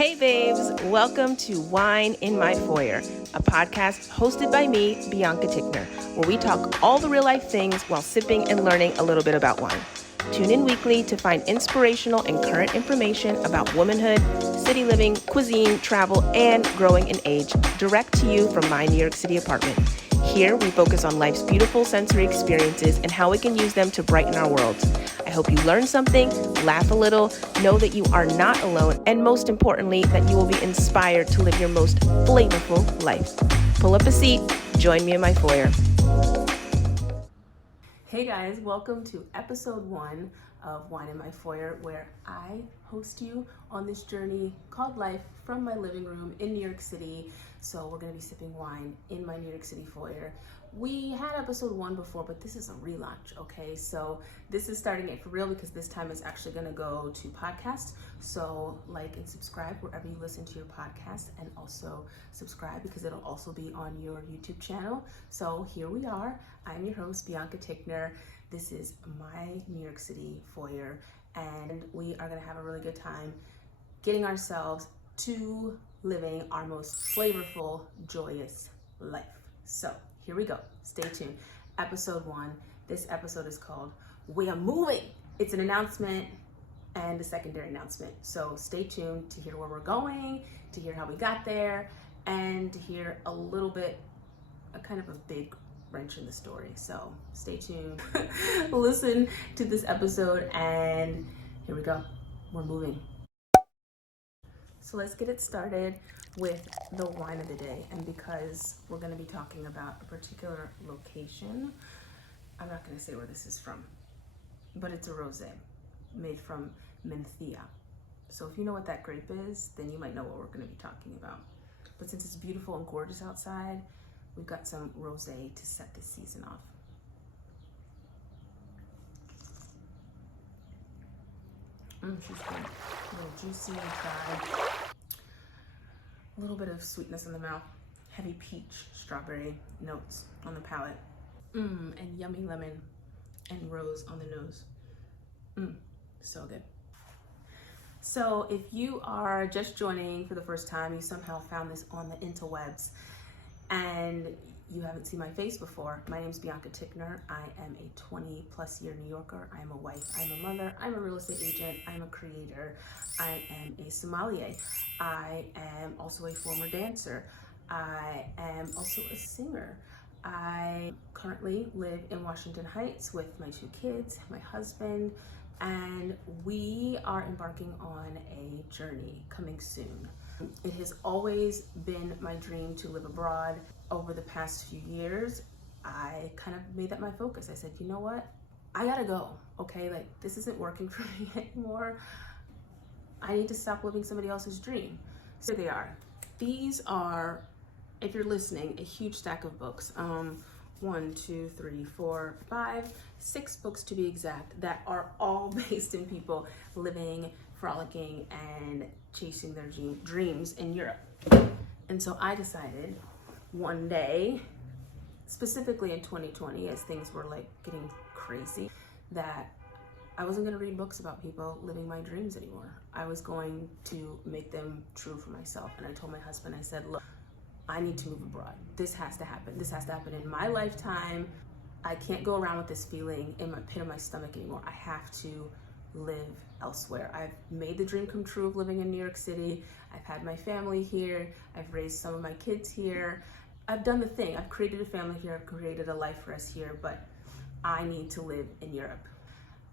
Hey babes, welcome to Wine in My Foyer, a podcast hosted by me, Bianca Tickner, where we talk all the real life things while sipping and learning a little bit about wine. Tune in weekly to find inspirational and current information about womanhood, city living, cuisine, travel, and growing in age, direct to you from my New York City apartment. Here, we focus on life's beautiful sensory experiences and how we can use them to brighten our worlds. I hope you learn something, laugh a little, know that you are not alone, and most importantly, that you will be inspired to live your most flavorful life. Pull up a seat, join me in my foyer. Hey guys, welcome to episode 1 of Wine in My Foyer, where I host you on this journey called life from my living room in New York City. So we're gonna be sipping wine in my New York City foyer. We had episode 1 before, but this is a relaunch, okay? So this is starting it for real because this time it's actually gonna go to podcast. So like and subscribe wherever you listen to your podcast, and also subscribe because it'll also be on your YouTube channel. So here we are. I'm your host, Bianca Tickner. This is my New York City foyer, and we are gonna have a really good time getting ourselves to living our most flavorful, joyous life. So here we go. Stay tuned. Episode 1. This episode is called We Are Moving. It's an announcement and a secondary announcement. So stay tuned to hear where we're going, to hear how we got there, and to hear a little bit, a kind of a big wrench in the story. So stay tuned. Listen to this episode, and here we go. We're moving. So let's get it started with the wine of the day. And because we're going to be talking about a particular location, I'm not going to say where this is from, but it's a rosé made from Menthea. So if you know what that grape is, then you might know what we're going to be talking about. But since it's beautiful and gorgeous outside, we've got some rosé to set this season off. She's good. A little juicy inside. A little bit of sweetness in the mouth. Heavy peach, strawberry notes on the palate. And yummy lemon and rose on the nose. So good. So if you are just joining for the first time, you somehow found this on the interwebs, and you haven't seen my face before, my name is Bianca Tickner. I am a 20 plus year New Yorker. I'm a wife, I'm a mother, I'm a real estate agent, I'm a creator, I am a sommelier. I am also a former dancer. I am also a singer. I currently live in Washington Heights with my 2 kids, my husband, and we are embarking on a journey coming soon. It has always been my dream to live abroad. Over the past few years, I kind of made that my focus. I said, you know what? I gotta go, okay? Like, this isn't working for me anymore. I need to stop living somebody else's dream. So they are. These are, if you're listening, a huge stack of books. 1, 2, 3, 4, 5, 6 books to be exact, that are all based in people living, frolicking, and chasing their dreams in Europe. And so I decided one day, specifically in 2020, as things were like getting crazy, that I wasn't going to read books about people living my dreams anymore. I was going to make them true for myself. And I told my husband, I said, look, I need to move abroad. This has to happen. This has to happen in my lifetime. I can't go around with this feeling in my pit of my stomach anymore. I have to live elsewhere. I've made the dream come true of living in New York City. I've had my family here. I've raised some of my kids here. I've done the thing. I've created a family here. I've created a life for us here, but I need to live in Europe.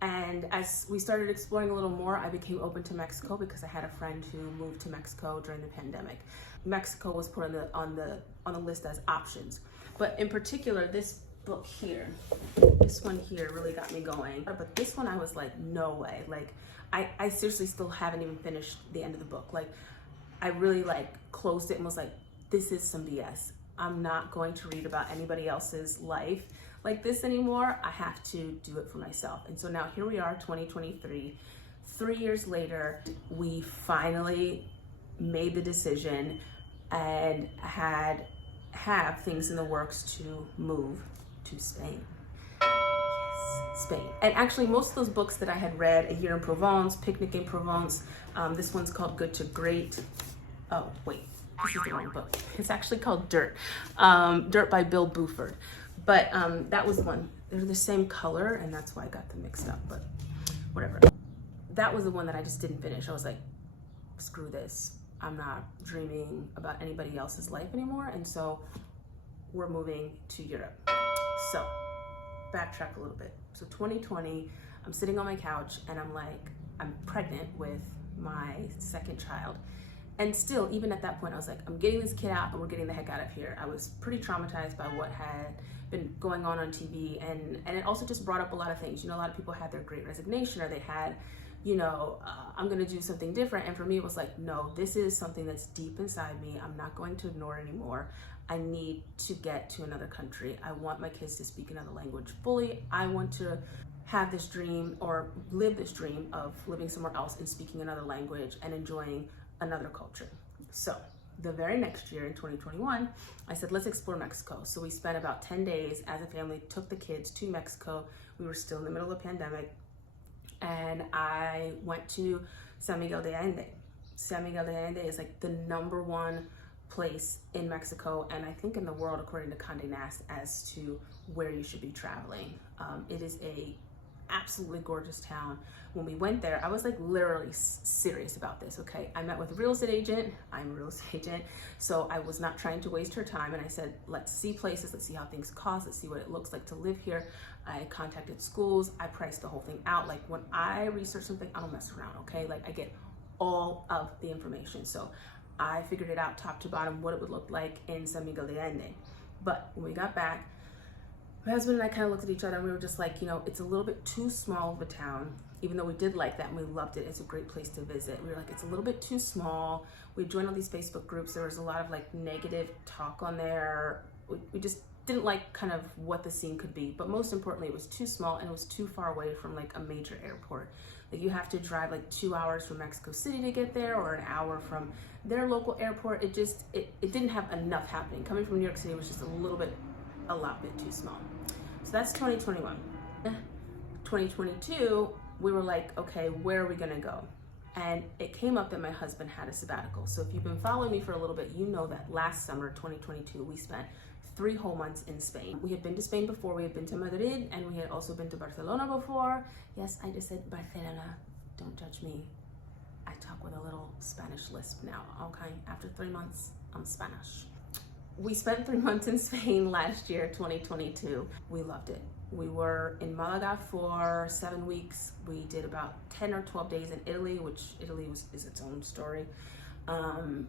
And as we started exploring a little more, I became open to Mexico because I had a friend who moved to Mexico during the pandemic. Mexico was put on the list as options. But in particular, this book here, this one here really got me going. But this one I was like, no way. Like, I seriously still haven't even finished the end of the book. Like, I really like closed it and was like, this is some BS. I'm not going to read about anybody else's life like this anymore. I have to do it for myself. And so now here we are, 2023, 3 years later, we finally made the decision and have things in the works to move to Spain. Yes. Spain. And actually most of those books that I had read, A Year in Provence, Picnic in Provence, this one's called Good to Great. Oh, wait, this is the wrong book. It's actually called Dirt. Dirt by Bill Buford. But that was the one. They're the same color, and that's why I got them mixed up, but whatever. That was the one that I just didn't finish. I was like, screw this. I'm not dreaming about anybody else's life anymore, and so we're moving to Europe. So, backtrack a little bit. So 2020, I'm sitting on my couch and I'm like, I'm pregnant with my second child. And still, even at that point, I was like, I'm getting this kid out and we're getting the heck out of here. I was pretty traumatized by what had been going on TV, and it also just brought up a lot of things. You know, a lot of people had their great resignation, or they had, you know, I'm gonna do something different. And for me, it was like, no, this is something that's deep inside me. I'm not going to ignore it anymore. I need to get to another country. I want my kids to speak another language fully. I want to have this dream, or live this dream of living somewhere else and speaking another language and enjoying another culture. So the very next year in 2021, I said, let's explore Mexico. So we spent about 10 days as a family, took the kids to Mexico. We were still in the middle of the pandemic. And I went to San Miguel de Allende. San Miguel de Allende is like the #1 place in Mexico, and I think in the world, according to Condé Nast, as to where you should be traveling. It is a absolutely gorgeous town. When we went there, I was like literally serious about this, okay? I met with a real estate agent. I'm a real estate agent, so I was not trying to waste her time, and I said, let's see places, let's see how things cost, let's see what it looks like to live here. I contacted schools, I priced the whole thing out. Like, when I research something, I don't mess around, okay? Like, I get all of the information. So I figured it out top to bottom what it would look like in San Miguel de Allende. But when we got back, my husband and I kind of looked at each other and we were just like, you know, it's a little bit too small of a town, even though we did like that and we loved it. It's a great place to visit. We were like, it's a little bit too small. We joined all these Facebook groups. There was a lot of like negative talk on there. We just didn't like kind of what the scene could be. But most importantly, it was too small and it was too far away from like a major airport. Like, you have to drive like 2 hours from Mexico City to get there, or an hour from their local airport. It didn't have enough happening. Coming from New York City was just a lot bit too small. So that's 2021. 2022, we were like, okay, where are we gonna go? And it came up that my husband had a sabbatical. So if you've been following me for a little bit, you know that last summer, 2022, we spent 3 whole months in Spain. We had been to Spain before. We had been to Madrid, and we had also been to Barcelona before. Yes, I just said Barcelona. Don't judge me. I talk with a little Spanish lisp now, okay? After 3 months, I'm Spanish. We spent 3 months in Spain last year, 2022. We loved it. We were in Malaga for 7 weeks. We did about 10 or 12 days in Italy, which Italy is its own story.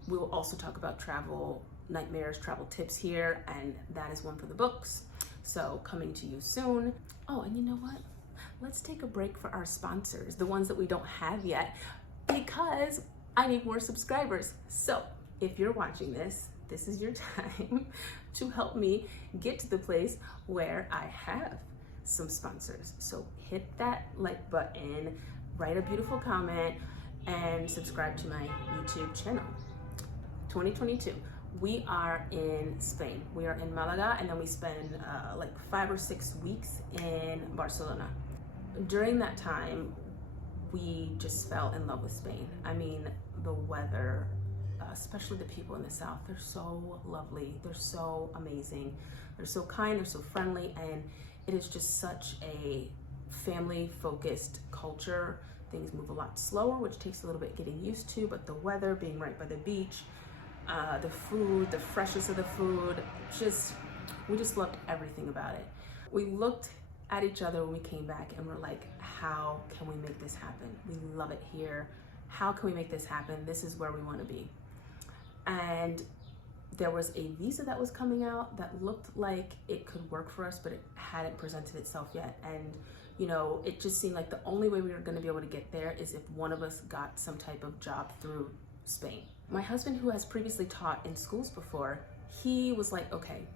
We will also talk about travel nightmares, travel tips here, and that is one for the books. So coming to you soon. Oh, and you know what? Let's take a break for our sponsors, the ones that we don't have yet, because I need more subscribers. So if you're watching this, this is your time to help me get to the place where I have some sponsors. So hit that like button, write a beautiful comment, and subscribe to my YouTube channel. 2022, we are in Spain. We are in Malaga, and then we spend like 5 or 6 weeks in Barcelona. During that time, we just fell in love with Spain. I mean, the weather, especially the people in the south, they're so lovely, they're so amazing, they're so kind, they're so friendly, and it is just such a family-focused culture. Things move a lot slower, which takes a little bit getting used to, but the weather, being right by the beach, the food, the freshness of the food, we just loved everything about it. We looked at each other when we came back and we're like, how can we make this happen? We love it here. How can we make this happen? This is where we want to be. And there was a visa that was coming out that looked like it could work for us, but it hadn't presented itself yet. And you know, it just seemed like the only way we were going to be able to get there is if one of us got some type of job through Spain. My husband, who has previously taught in schools before, he was like, okay,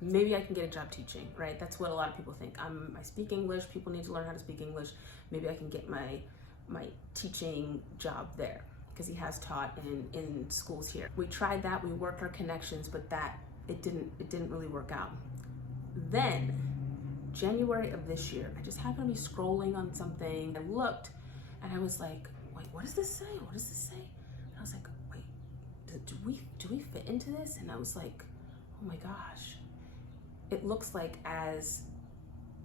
maybe I can get a job teaching, right? That's what a lot of people think. I speak English, people need to learn how to speak English. Maybe I can get my teaching job there, because he has taught in schools here. We tried that, we worked our connections, but it didn't really work out. Then January of this year. I just happened to be scrolling on something. I looked and I was like, wait, what does this say? What does this say? And I was like, wait, do we fit into this? And I was like, oh my gosh. It looks like as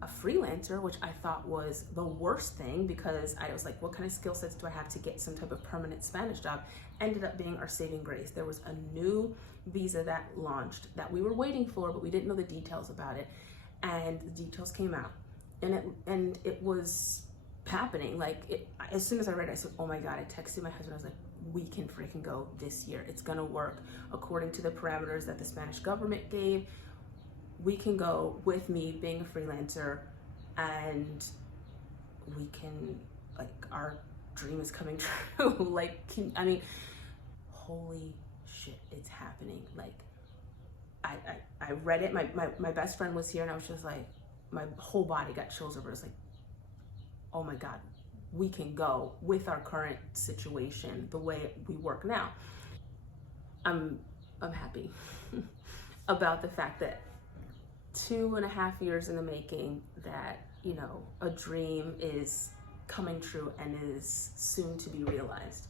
a freelancer, which I thought was the worst thing, because I was like, what kind of skill sets do I have to get some type of permanent Spanish job? Ended up being our saving grace. There was a new visa that launched that we were waiting for, but we didn't know the details about it. And the details came out, and it was happening. Like, as soon as I read it, I said, oh my God. I texted my husband. I was like, we can freaking go this year. It's gonna work according to the parameters that the Spanish government gave. We can go with me being a freelancer, and we can, like, our dream is coming true. Like, I mean, holy shit, it's happening. Like, I read it. My best friend was here, and I was just like, my whole body got chills over. It was like, oh my God, we can go with our current situation, the way we work now. I'm happy about the fact that 2.5 years in the making, that, you know, a dream is coming true and is soon to be realized.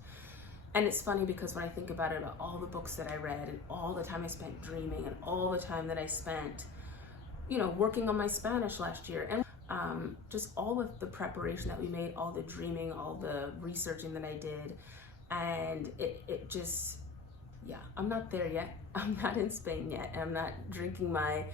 And it's funny because when I think about it, about all the books that I read and all the time I spent dreaming and all the time that I spent, you know, working on my Spanish last year, and just all of the preparation that we made, all the dreaming, all the researching that I did, and it just, yeah, I'm not there yet. I'm not in Spain yet, and I'm not drinking my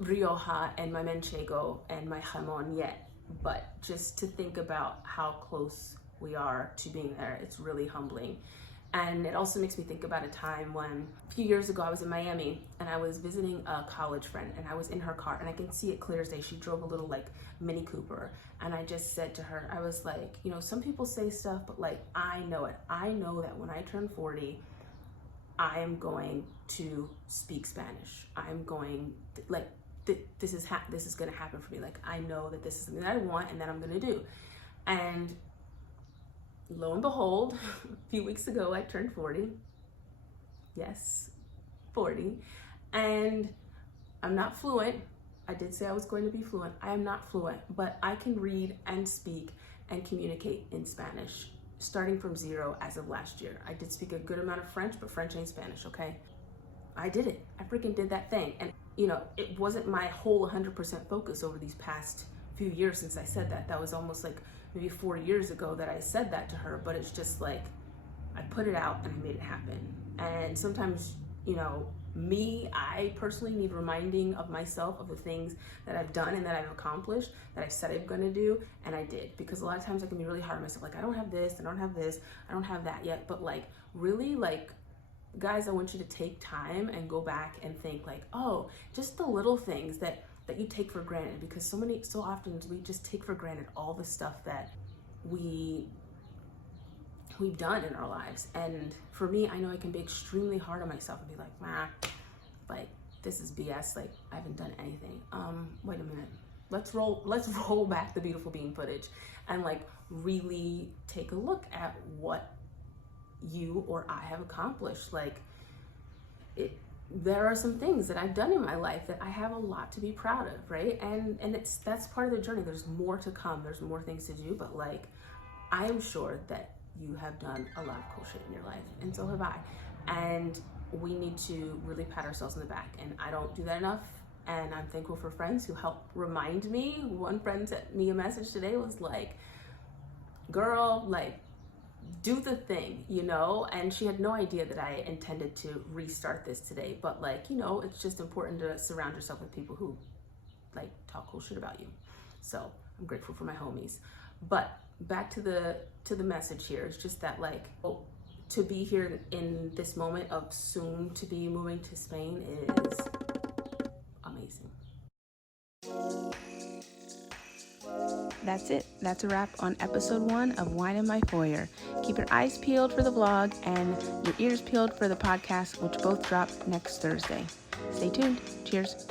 Rioja and my Manchego and my jamon yet. But just to think about how close we are to being there, it's really humbling. And it also makes me think about a time when, a few years ago, I was in Miami and I was visiting a college friend, and I was in her car, and I can see it clear as day. She drove a little, like, Mini Cooper. And I just said to her, I was like, you know, some people say stuff, but, like, I know it. I know that when I turn 40, I am going to speak Spanish. I'm going to, like, this is going to happen for me. Like, I know that this is something that I want and that I'm going to do. And lo and behold, a few weeks ago, I turned 40. Yes, 40. And I'm not fluent. I did say I was going to be fluent. I am not fluent, but I can read and speak and communicate in Spanish, starting from zero as of last year. I did speak a good amount of French, but French ain't Spanish, okay? I did it. I freaking did that thing. And, you know, it wasn't my whole 100% focus over these past few years since I said that. That was almost like maybe 4 years ago that I said that to her, but it's just like, I put it out and I made it happen. And sometimes, you know, I personally need reminding of myself of the things that I've done and that I've accomplished, that I said I'm gonna do, and I did. Because a lot of times I can be really hard on myself, like, I don't have this, I don't have this, I don't have that yet. But, like, really, like, guys, I want you to take time and go back and think, like, oh, just the little things that you take for granted, because so often we just take for granted all the stuff that we've done in our lives. And for me, I know I can be extremely hard on myself and be like, nah, like, this is BS, like, I haven't done anything. Wait a minute, let's roll back the beautiful bean footage and, like, really take a look at what you or I have accomplished. Like, there are some things that I've done in my life that I have a lot to be proud of, right? And that's part of the journey. There's more to come. There's more things to do, but, like, I am sure that you have done a lot of cool shit in your life, and so have I. And we need to really pat ourselves on the back, and I don't do that enough. And I'm thankful for friends who help remind me. One friend sent me a message today, was like, girl, like, do the thing, you know? And she had no idea that I intended to restart this today, but, like, you know, it's just important to surround yourself with people who, like, talk cool shit about you. So I'm grateful for my homies. But back to the message here, it's just that, like, to be here in this moment of soon to be moving to Spain is amazing. That's it. That's a wrap on episode 1 of Wine in My Foyer. Keep your eyes peeled for the vlog and your ears peeled for the podcast, which both drop next Thursday. Stay tuned. Cheers.